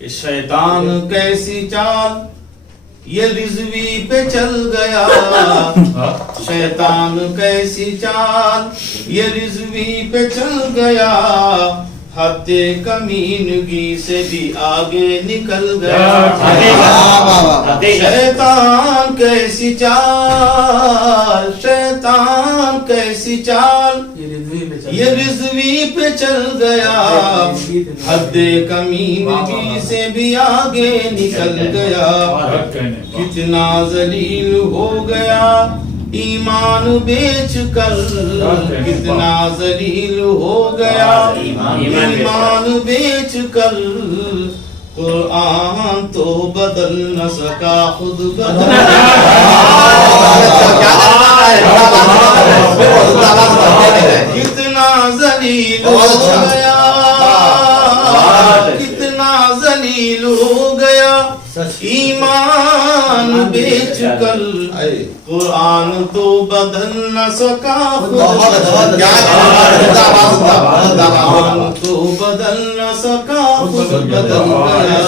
کہ شیطان کیسی چال یہ رضوی پہ چل گیا، شیطان کیسی چال یہ رضوی پہ چل گیا، حد کمینگی سے بھی آگے نکل گیا۔ شیطان کیسی چال، شیطان کیسی چال یہ رضوی پہ چل گیا، حد کمینگی سے بھی آگے نکل گیا۔ کتنا ذلیل ہو گیا ایمان بیچ کر، کتنا ذلیل ہو گیا ایمان بیچ کر، قرآن تو بدل نہ سکا خود بدل کتنا ذلیل ہو گیا، کتنا ذلیل ہو گیا ایمان بیچ کر، قرآن تو بدل نہ سکا خود، قرآن تو بدل نہ سکا خود بدل گیا۔